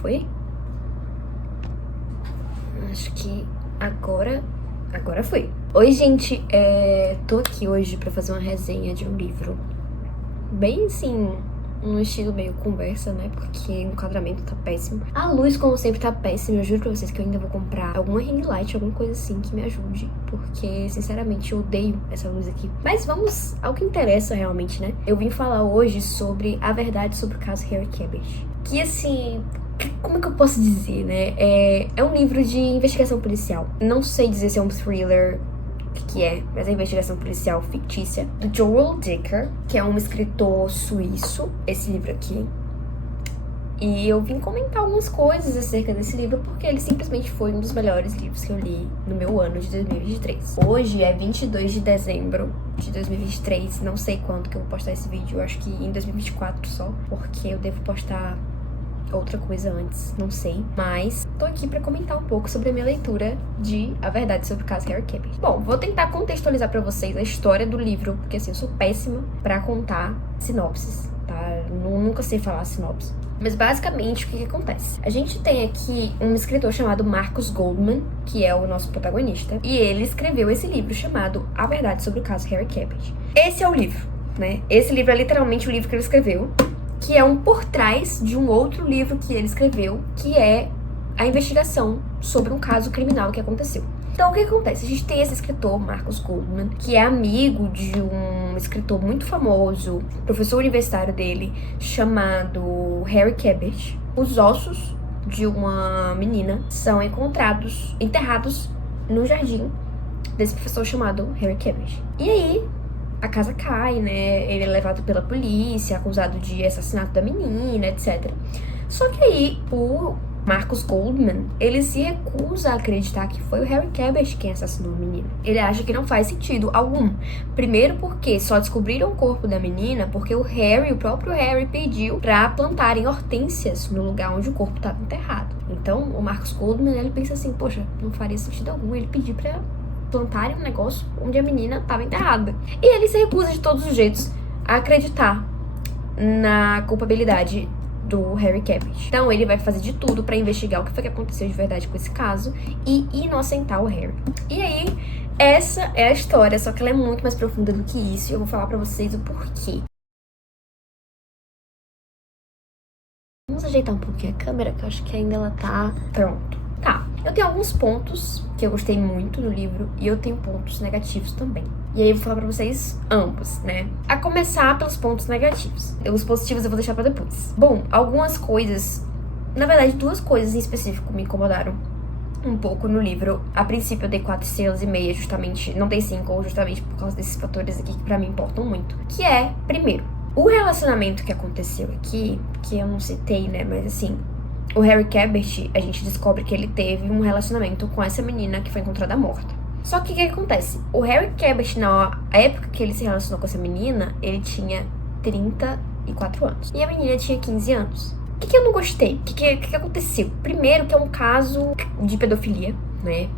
Foi? Acho que agora foi. Oi, gente, tô aqui hoje pra fazer uma resenha de um livro bem assim, um estilo meio conversa, né? Porque o enquadramento tá péssimo. A luz, como sempre, tá péssima. Eu juro pra vocês que eu ainda vou comprar alguma ring light, alguma coisa assim que me ajude. Porque, sinceramente, eu odeio essa luz aqui. Mas vamos ao que interessa realmente, né? Eu vim falar hoje sobre a verdade sobre o caso Harry Cabbage. Que, assim, como é que eu posso dizer, né? É um livro de investigação policial. Não sei dizer se é um thriller, que é, mas é a investigação policial fictícia, do Joel Dicker, que é um escritor suíço, esse livro aqui. E eu vim comentar algumas coisas acerca desse livro, porque ele simplesmente foi um dos melhores livros que eu li no meu ano de 2023. Hoje é 22 de dezembro de 2023, não sei quando que eu vou postar esse vídeo, eu acho que em 2024 só, porque eu devo postar outra coisa antes, não sei. Mas tô aqui pra comentar um pouco sobre a minha leitura de A Verdade sobre o Caso Harry Cabbage. Bom, vou tentar contextualizar pra vocês a história do livro, porque assim, eu sou péssima pra contar sinopses, tá? Nunca sei falar sinopse. Mas basicamente, o que acontece? A gente tem aqui um escritor chamado Marcus Goldman, que é o nosso protagonista, e ele escreveu esse livro chamado A Verdade sobre o Caso Harry Cabbage. Esse é o livro, né? Esse livro é literalmente o livro que ele escreveu, que é um por trás de um outro livro que ele escreveu, que é a investigação sobre um caso criminal que aconteceu. Então, o que acontece? A gente tem esse escritor, Marcus Goldman, que é amigo de um escritor muito famoso, professor universitário dele, chamado Harry Cabbage. Os ossos de uma menina são enterrados no jardim desse professor chamado Harry Cabbage. E aí, a casa cai, né? Ele é levado pela polícia, acusado de assassinato da menina, etc. Só que aí, o Marcus Goldman, ele se recusa a acreditar que foi o Harry Cabbage quem assassinou a menina. Ele acha que não faz sentido algum. Primeiro porque só descobriram o corpo da menina porque o próprio Harry pediu pra plantarem hortênsias no lugar onde o corpo estava enterrado. Então, o Marcus Goldman, ele pensa assim, poxa, não faria sentido algum ele pedir pra plantarem um negócio onde a menina estava enterrada. E ele se recusa de todos os jeitos a acreditar na culpabilidade do Harry Cabbage. Então ele vai fazer de tudo pra investigar o que foi que aconteceu de verdade com esse caso e inocentar o Harry. E aí, essa é a história, só que ela é muito mais profunda do que isso e eu vou falar pra vocês o porquê. Vamos ajeitar um pouquinho a câmera, que eu acho que ainda ela tá pronto. Tá, eu tenho alguns pontos que eu gostei muito no livro e eu tenho pontos negativos também. E aí eu vou falar pra vocês ambos, né? A começar pelos pontos negativos. Os positivos eu vou deixar pra depois. Bom, algumas coisas, na verdade 2 coisas em específico me incomodaram um pouco no livro. A princípio eu dei 4,5 estrelas, justamente, não dei 5, justamente por causa desses fatores aqui que pra mim importam muito. Que é, primeiro, o relacionamento que aconteceu aqui, que eu não citei, né, mas assim, o Harry Cabbage, a gente descobre que ele teve um relacionamento com essa menina que foi encontrada morta. Só que o que acontece? O Harry Cabbage, na época que ele se relacionou com essa menina, ele tinha 34 anos. E a menina tinha 15 anos. O que eu não gostei? O que aconteceu? Primeiro que é um caso de pedofilia, né?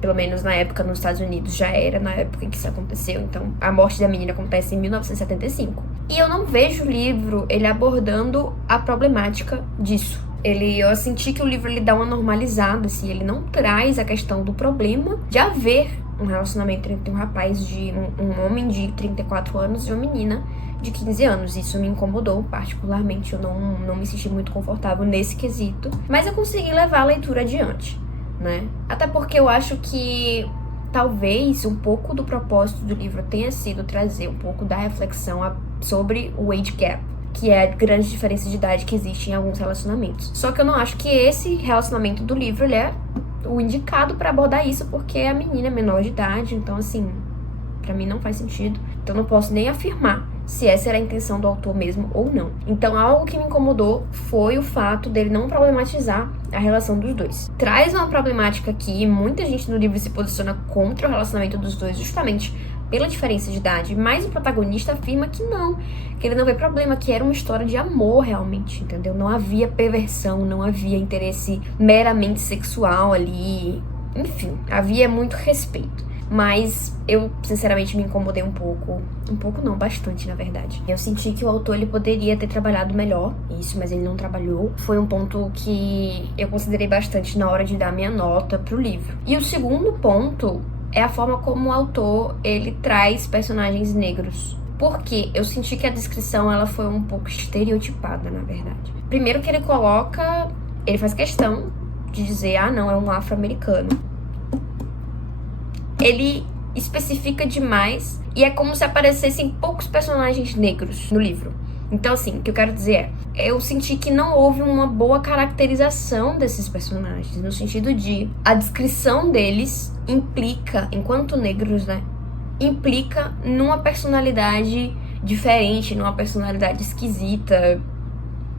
Pelo menos na época nos Estados Unidos já era, na época em que isso aconteceu. Então, a morte da menina acontece em 1975. E eu não vejo o livro, ele abordando a problemática disso. Eu senti que o livro ele dá uma normalizada, assim, ele não traz a questão do problema de haver um relacionamento entre um rapaz um homem de 34 anos e uma menina de 15 anos. Isso me incomodou particularmente, eu não me senti muito confortável nesse quesito, mas eu consegui levar a leitura adiante, né? Até porque eu acho que talvez um pouco do propósito do livro tenha sido trazer um pouco da reflexão sobre o age gap, que é a grande diferença de idade que existe em alguns relacionamentos. Só que eu não acho que esse relacionamento do livro, ele é o indicado pra abordar isso, porque a menina é menor de idade, então assim, pra mim não faz sentido. Então não posso nem afirmar se essa era a intenção do autor mesmo ou não. Então algo que me incomodou foi o fato dele não problematizar a relação dos dois. Traz uma problemática aqui, muita gente no livro se posiciona contra o relacionamento dos dois justamente pela diferença de idade, mas o protagonista afirma que não, que ele não vê problema, que era uma história de amor realmente, entendeu? Não havia perversão, não havia interesse meramente sexual ali, enfim, havia muito respeito. mas eu, sinceramente, me incomodei um pouco não, bastante, na verdade. Eu senti que o autor, ele poderia ter trabalhado melhor isso, mas ele não trabalhou. Foi um ponto que eu considerei bastante na hora de dar minha nota pro livro. E o segundo ponto é a forma como o autor, ele traz personagens negros. Porque eu senti que a descrição, ela foi um pouco estereotipada, na verdade. Primeiro que ele faz questão de dizer, não, é um afro-americano. Ele especifica demais e é como se aparecessem poucos personagens negros no livro. Então, assim, o que eu quero dizer eu senti que não houve uma boa caracterização desses personagens, no sentido de a descrição deles implica, enquanto negros, né, implica numa personalidade diferente, numa personalidade esquisita,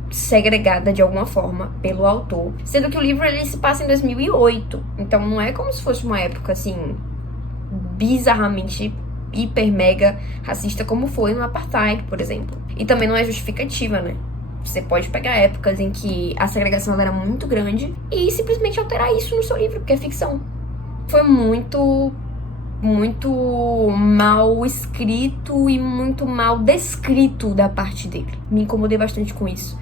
segregada de alguma forma pelo autor. Sendo que o livro, ele se passa em 2008, então não é como se fosse uma época, assim, bizarramente hiper mega racista como foi no Apartheid, por exemplo. E também não é justificativa, né? Você pode pegar épocas em que a segregação era muito grande e simplesmente alterar isso no seu livro, porque é ficção. Foi muito mal escrito e muito mal descrito da parte dele. Me incomodei bastante com isso.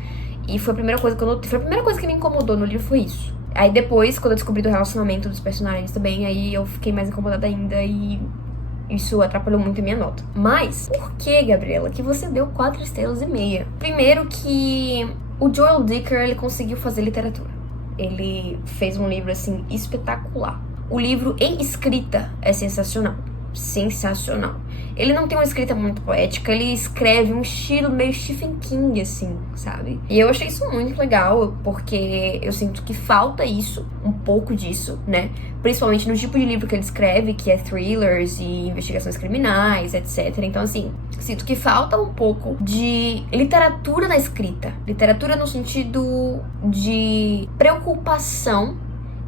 E foi a primeira coisa que eu notei. Foi a primeira coisa que me incomodou no livro, foi isso. Aí depois, quando eu descobri do relacionamento dos personagens também, aí eu fiquei mais incomodada ainda e isso atrapalhou muito a minha nota. Mas, por que, Gabriela, que você deu 4,5 estrelas? Primeiro que o Joel Dicker, ele conseguiu fazer literatura. Ele fez um livro, assim, espetacular. O livro em escrita é sensacional. Sensacional. Ele não tem uma escrita muito poética, ele escreve um estilo meio Stephen King, assim, sabe? E eu achei isso muito legal, porque eu sinto que falta isso, um pouco disso, né? Principalmente no tipo de livro que ele escreve, que é thrillers e investigações criminais, etc. Então, assim, sinto que falta um pouco de literatura na escrita. Literatura no sentido de preocupação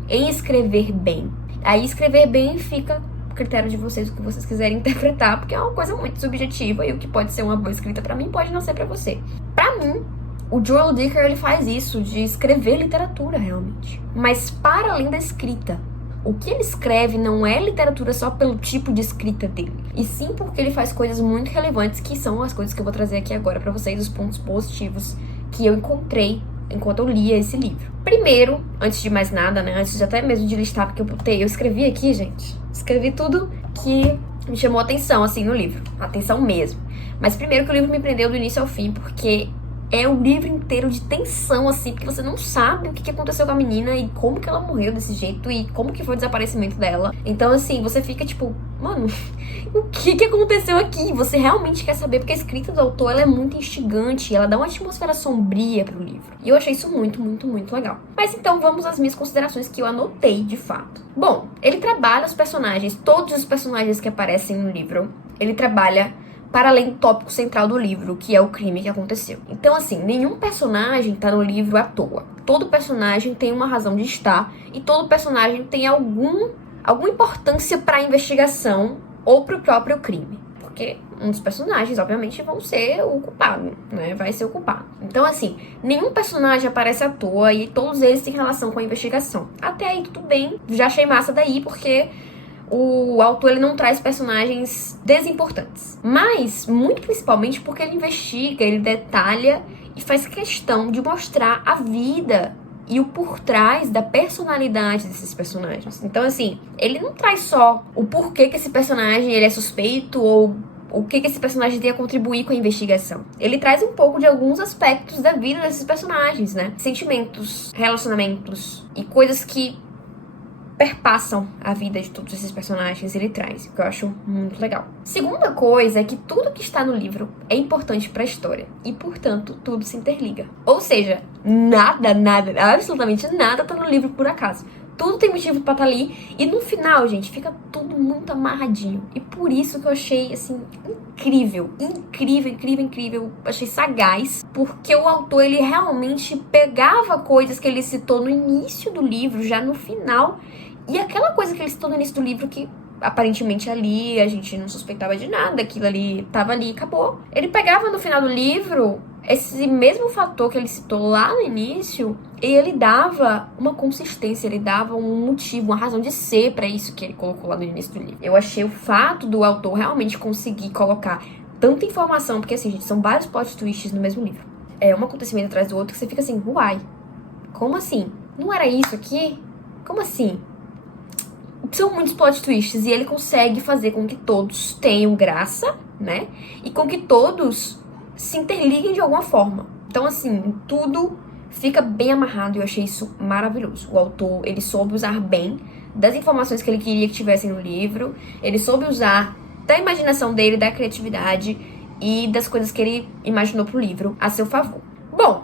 em escrever bem. Aí escrever bem fica critério de vocês, o que vocês quiserem interpretar, porque é uma coisa muito subjetiva e o que pode ser uma boa escrita pra mim pode não ser pra você. Pra mim, o Joel Dicker, ele faz isso, de escrever literatura realmente. Mas para além da escrita, o que ele escreve não é literatura só pelo tipo de escrita dele, e sim porque ele faz coisas muito relevantes, que são as coisas que eu vou trazer aqui agora pra vocês, os pontos positivos que eu encontrei enquanto eu lia esse livro. Primeiro, antes de mais nada, né, antes de até mesmo de listar, porque eu escrevi aqui, gente, escrevi tudo que me chamou a atenção, assim, no livro, atenção mesmo. Mas primeiro que o livro me prendeu do início ao fim, porque é um livro inteiro de tensão, assim, porque você não sabe o que aconteceu com a menina e como que ela morreu desse jeito e como que foi o desaparecimento dela. Então, assim, você fica tipo, mano, o que aconteceu aqui? Você realmente quer saber, porque a escrita do autor, ela é muito instigante, ela dá uma atmosfera sombria pro livro. E eu achei isso muito, muito, muito legal. Mas então, vamos às minhas considerações que eu anotei, de fato. Bom, ele trabalha os personagens, todos os personagens que aparecem no livro, ele trabalha para além do tópico central do livro, que é o crime que aconteceu. Então, assim, nenhum personagem tá no livro à toa. Todo personagem tem uma razão de estar e todo personagem tem alguma importância para a investigação ou para o próprio crime. Porque um dos personagens, obviamente, vão ser o culpado, né? Vai ser o culpado. Então, assim, nenhum personagem aparece à toa e todos eles têm relação com a investigação. Até aí, tudo bem. Já achei massa daí, porque o autor, ele não traz personagens desimportantes. Mas, muito principalmente porque ele investiga, ele detalha e faz questão de mostrar a vida e o por trás da personalidade desses personagens. Então, assim, ele não traz só o porquê que esse personagem ele é suspeito ou o que esse personagem tem a contribuir com a investigação. Ele traz um pouco de alguns aspectos da vida desses personagens, né? Sentimentos, relacionamentos e coisas que perpassam a vida de todos esses personagens, ele traz, o que eu acho muito legal. Segunda coisa é que tudo que está no livro é importante para a história e, portanto, tudo se interliga. Ou seja, nada, absolutamente nada tá no livro por acaso. Tudo tem motivo pra estar ali e no final, gente, fica tudo muito amarradinho. E por isso que eu achei, assim, incrível. Achei sagaz, porque o autor, ele realmente pegava coisas que ele citou no início do livro, já no final, e aquela coisa que ele citou no início do livro que aparentemente ali a gente não suspeitava de nada, aquilo ali tava ali e acabou. Ele pegava no final do livro esse mesmo fator que ele citou lá no início, ele dava uma consistência, ele dava um motivo, uma razão de ser pra isso que ele colocou lá no início do livro. Eu achei o fato do autor realmente conseguir colocar tanta informação, porque assim, gente, são vários plot twists no mesmo livro. É um acontecimento atrás do outro que você fica assim, uai, como assim? Não era isso aqui? Como assim? São muitos plot twists e ele consegue fazer com que todos tenham graça, né? E com que todos se interliguem de alguma forma. Então, assim, tudo fica bem amarrado e eu achei isso maravilhoso. O autor, ele soube usar bem das informações que ele queria que tivessem no livro, ele soube usar da imaginação dele, da criatividade e das coisas que ele imaginou pro livro a seu favor. Bom,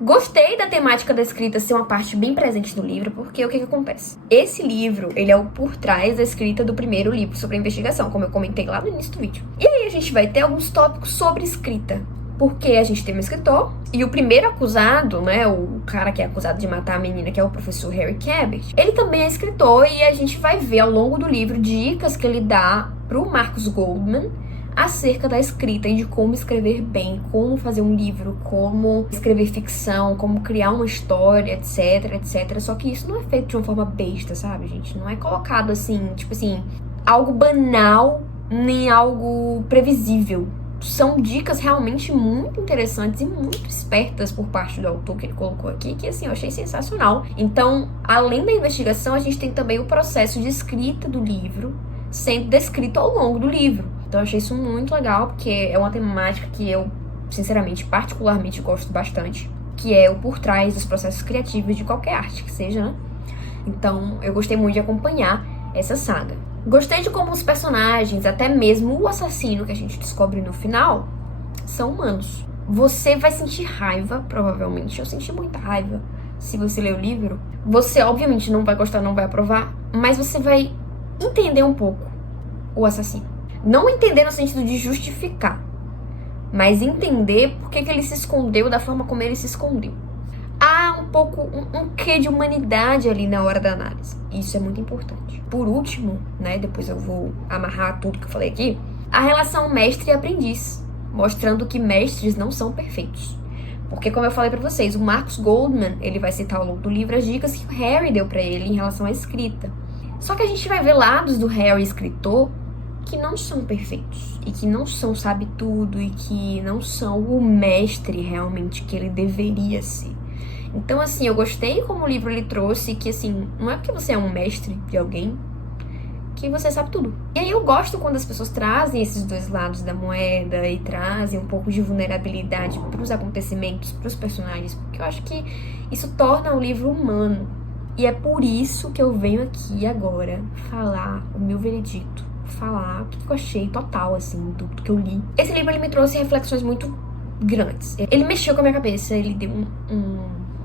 gostei da temática da escrita ser uma parte bem presente no livro, porque o que acontece? Esse livro, ele é o por trás da escrita do primeiro livro sobre a investigação, como eu comentei lá no início do vídeo. E aí a gente vai ter alguns tópicos sobre escrita, porque a gente tem um escritor, e o primeiro acusado, né, o cara que é acusado de matar a menina, que é o professor Harry Cabot, ele também é escritor, e a gente vai ver ao longo do livro dicas que ele dá pro Marcus Goldman acerca da escrita e de como escrever bem, como fazer um livro, como escrever ficção, como criar uma história, etc, etc. Só que isso não é feito de uma forma besta, sabe, gente? Não é colocado assim, tipo assim, algo banal, nem algo previsível. São dicas realmente muito interessantes e muito espertas por parte do autor que ele colocou aqui, que assim, eu achei sensacional. Então, além da investigação, a gente tem também o processo de escrita do livro sendo descrito ao longo do livro. Então eu achei isso muito legal, porque é uma temática que eu, sinceramente, particularmente gosto bastante, que é o por trás dos processos criativos de qualquer arte que seja, né? Então eu gostei muito de acompanhar essa saga. Gostei de como os personagens, até mesmo o assassino que a gente descobre no final, são humanos. Você vai sentir raiva, provavelmente. Eu senti muita raiva se você ler o livro. Você, obviamente, não vai gostar, não vai aprovar, mas você vai entender um pouco o assassino. Não entender no sentido de justificar, mas entender por que ele se escondeu da forma como ele se escondeu. Há um pouco, um quê de humanidade ali na hora da análise. Isso é muito importante. Por último, né, depois eu vou amarrar tudo que eu falei aqui, a relação mestre e aprendiz, mostrando que mestres não são perfeitos. Porque, como eu falei pra vocês, o Marcus Goldman, ele vai citar ao longo do livro as dicas que o Harry deu pra ele em relação à escrita. Só que a gente vai ver lados do Harry escritor que não são perfeitos, e que não são sabe tudo, e que não são o mestre realmente que ele deveria ser. Então, assim, eu gostei como o livro ele trouxe que, assim, não é porque você é um mestre de alguém que você sabe tudo. E aí eu gosto quando as pessoas trazem esses dois lados da moeda e trazem um pouco de vulnerabilidade pros acontecimentos, pros personagens, porque eu acho que isso torna o livro humano. E é por isso que eu venho aqui agora falar o meu veredito, falar o que eu achei total, assim, do que eu li. Esse livro, ele me trouxe reflexões muito grandes. Ele mexeu com a minha cabeça, ele deu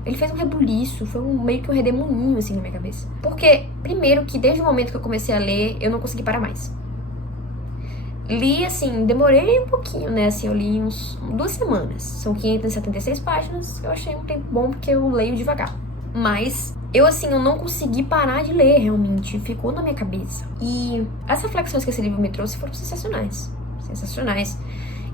ele fez um rebuliço, foi meio que um redemoinho, assim, na minha cabeça. Porque, primeiro, que desde o momento que eu comecei a ler, eu não consegui parar mais. Li, assim, demorei um pouquinho, né, assim, eu li uns 2 semanas. São 576 páginas, eu achei um tempo bom porque eu leio devagar. Mas eu, assim, eu não consegui parar de ler, realmente. Ficou na minha cabeça. E as reflexões que esse livro me trouxe foram sensacionais. Sensacionais.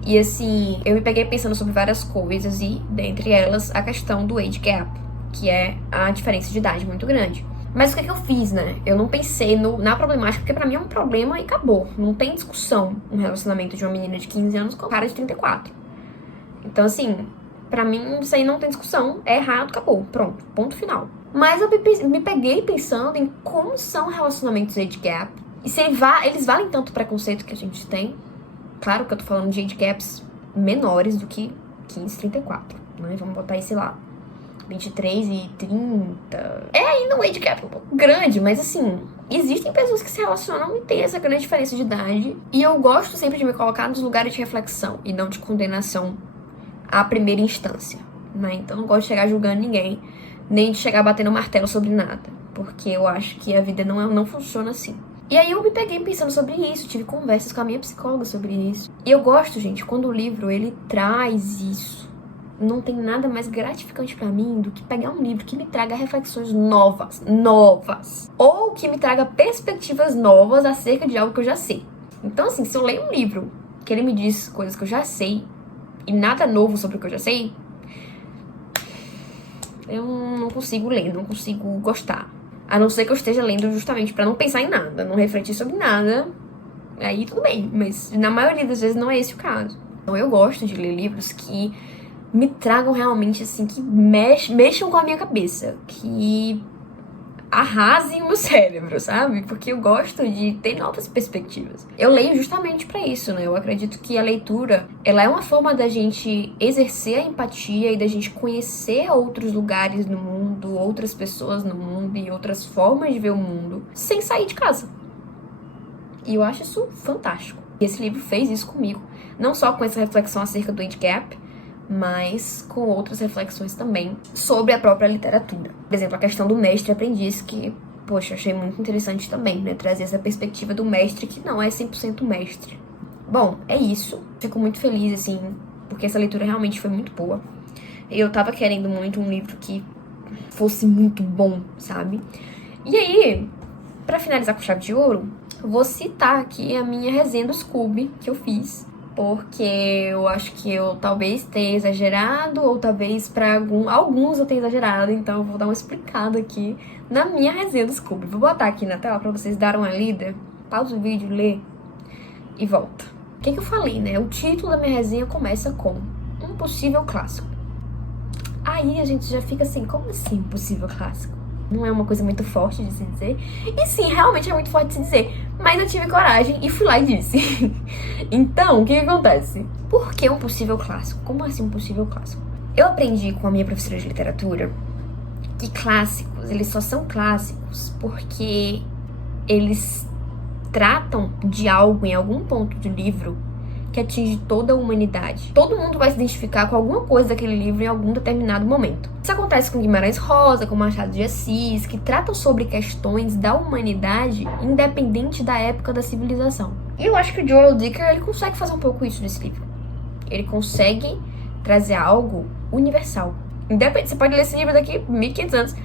E, assim, eu me peguei pensando sobre várias coisas e, dentre elas, a questão do age gap, que é a diferença de idade muito grande. Mas o que eu fiz, né? Eu não pensei na problemática, porque pra mim é um problema e acabou. Não tem discussão um relacionamento de uma menina de 15 anos com um cara de 34. Então, assim, pra mim isso aí não tem discussão. É errado, acabou. Pronto, ponto final. Mas eu me peguei pensando em como são relacionamentos age gap. E se eles valem tanto o preconceito que a gente tem. Claro que eu tô falando de age gaps menores do que 15 e 34, né? Vamos botar aí, sei lá, 23 e 30. É ainda um age gap um pouco grande, mas assim, existem pessoas que se relacionam e tem essa grande diferença de idade. E eu gosto sempre de me colocar nos lugares de reflexão e não de condenação à primeira instância, né? Então não gosto de chegar julgando ninguém, nem de chegar batendo martelo sobre nada, porque eu acho que a vida não funciona assim. E aí eu me peguei pensando sobre isso, tive conversas com a minha psicóloga sobre isso. E eu gosto, gente, quando o livro, ele traz isso. Não tem nada mais gratificante pra mim do que pegar um livro que me traga reflexões novas. Ou que me traga perspectivas novas acerca de algo que eu já sei. Então, assim, se eu leio um livro que ele me diz coisas que eu já sei, e nada novo sobre o que eu já sei, eu não consigo ler, não consigo gostar. A não ser que eu esteja lendo justamente pra não pensar em nada, não refletir sobre nada, aí tudo bem, mas na maioria das vezes não é esse o caso. Então eu gosto de ler livros que me tragam realmente, assim, que mexam com a minha cabeça, que arrasem o meu cérebro, sabe? Porque eu gosto de ter novas perspectivas. Eu leio justamente pra isso, né? Eu acredito que a leitura, ela é uma forma da gente exercer a empatia e da gente conhecer outros lugares no mundo, outras pessoas no mundo e outras formas de ver o mundo, sem sair de casa. E eu acho isso fantástico. E esse livro fez isso comigo. Não só com essa reflexão acerca do age gap, mas com outras reflexões também sobre a própria literatura. Por exemplo, a questão do mestre-aprendiz, que, poxa, achei muito interessante também, né? Trazer essa perspectiva do mestre que não é 100% mestre. Bom, é isso. Fico muito feliz, assim, porque essa leitura realmente foi muito boa. Eu tava querendo muito um livro que fosse muito bom, sabe? E aí, pra finalizar com chave de ouro, vou citar aqui a minha resenha do Scooby que eu fiz, porque eu acho que eu talvez tenha exagerado, ou talvez pra alguns eu tenha exagerado, então eu vou dar uma explicada aqui na minha resenha do Scooby. Vou botar aqui na tela pra vocês darem uma lida, pausa o vídeo, lê e volta. O que eu falei, né? O título da minha resenha começa com um possível clássico. Aí a gente já fica assim, como assim um possível clássico? Não é uma coisa muito forte de se dizer. E sim, realmente é muito forte de se dizer. Mas eu tive coragem e fui lá e disse. Então, o que acontece? Por que um possível clássico? Como assim um possível clássico? Eu aprendi com a minha professora de literatura que clássicos, eles só são clássicos porque eles tratam de algo em algum ponto do livro que atinge toda a humanidade. Todo mundo vai se identificar com alguma coisa daquele livro em algum determinado momento. Isso acontece com Guimarães Rosa, com Machado de Assis, que tratam sobre questões da humanidade independente da época da civilização. E eu acho que o Joel Dicker, ele consegue fazer um pouco isso nesse livro. Ele consegue trazer algo universal. Independente, você pode ler esse livro daqui 1500 anos.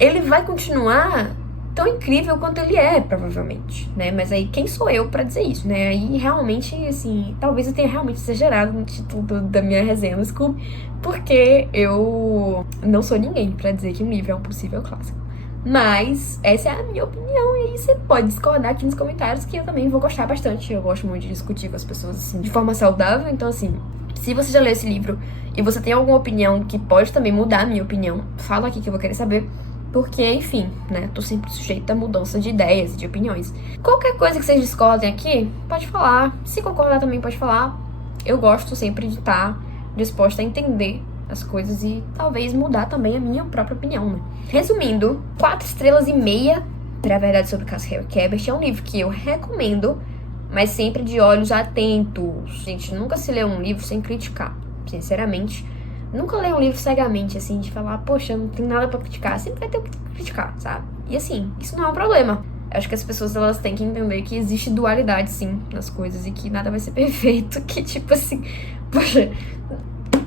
Ele vai continuar tão incrível quanto ele é, provavelmente, né? Mas aí, quem sou eu pra dizer isso, né? Aí, realmente, assim, talvez eu tenha realmente exagerado no título da minha resenha no Scooby, porque eu não sou ninguém pra dizer que um livro é um possível clássico. Mas essa é a minha opinião, e aí você pode discordar aqui nos comentários, que eu também vou gostar bastante. Eu gosto muito de discutir com as pessoas, assim, de forma saudável. Então, assim, se você já leu esse livro e você tem alguma opinião que pode também mudar a minha opinião, fala aqui que eu vou querer saber. Porque, enfim, né, tô sempre sujeita a mudança de ideias e de opiniões. Qualquer coisa que vocês discordem aqui, pode falar. Se concordar também, pode falar. Eu gosto sempre de estar disposta a entender as coisas e talvez mudar também a minha própria opinião, né? Resumindo, 4 estrelas e meia pra Verdade sobre o caso Harry Cabert. É um livro que eu recomendo, mas sempre de olhos atentos. Gente, nunca se lê um livro sem criticar, sinceramente. Nunca leio um livro cegamente, assim, de falar, poxa, não tem nada pra criticar. Sempre vai ter o que criticar, sabe? E assim, isso não é um problema. Eu acho que as pessoas, elas têm que entender que existe dualidade, sim, nas coisas. E que nada vai ser perfeito. Que, tipo assim, poxa,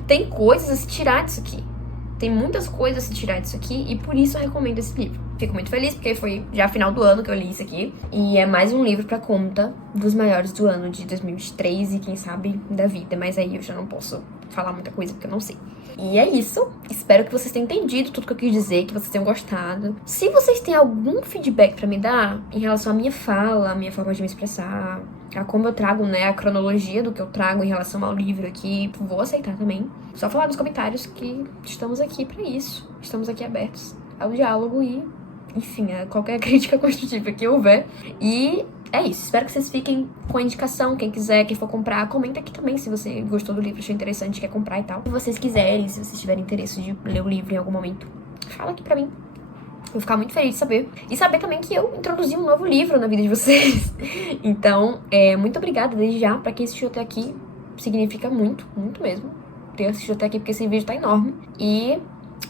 tem coisas a se tirar disso aqui. Tem muitas coisas a se tirar disso aqui. E por isso eu recomendo esse livro. Fico muito feliz, porque foi já final do ano que eu li isso aqui. E é mais um livro pra conta dos maiores do ano de 2023 e quem sabe da vida. Mas aí eu já não posso falar muita coisa porque eu não sei. E é isso. Espero que vocês tenham entendido tudo que eu quis dizer, que vocês tenham gostado. Se vocês têm algum feedback pra me dar em relação à minha fala, à minha forma de me expressar, a como eu trago, né, a cronologia do que eu trago em relação ao livro aqui, vou aceitar também. Só falar nos comentários que estamos aqui pra isso. Estamos aqui abertos ao diálogo e, enfim, a qualquer crítica construtiva que houver. E é isso. Espero que vocês fiquem com a indicação. Quem quiser, quem for comprar, comenta aqui também se você gostou do livro, achou interessante, quer comprar e tal. Se vocês quiserem, se vocês tiverem interesse de ler o livro em algum momento, fala aqui pra mim. Vou ficar muito feliz de saber. E saber também que eu introduzi um novo livro na vida de vocês. Então, muito obrigada desde já. Pra quem assistiu até aqui, significa muito, muito mesmo ter assistido até aqui, porque esse vídeo tá enorme. E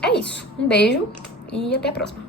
é isso. Um beijo e até a próxima.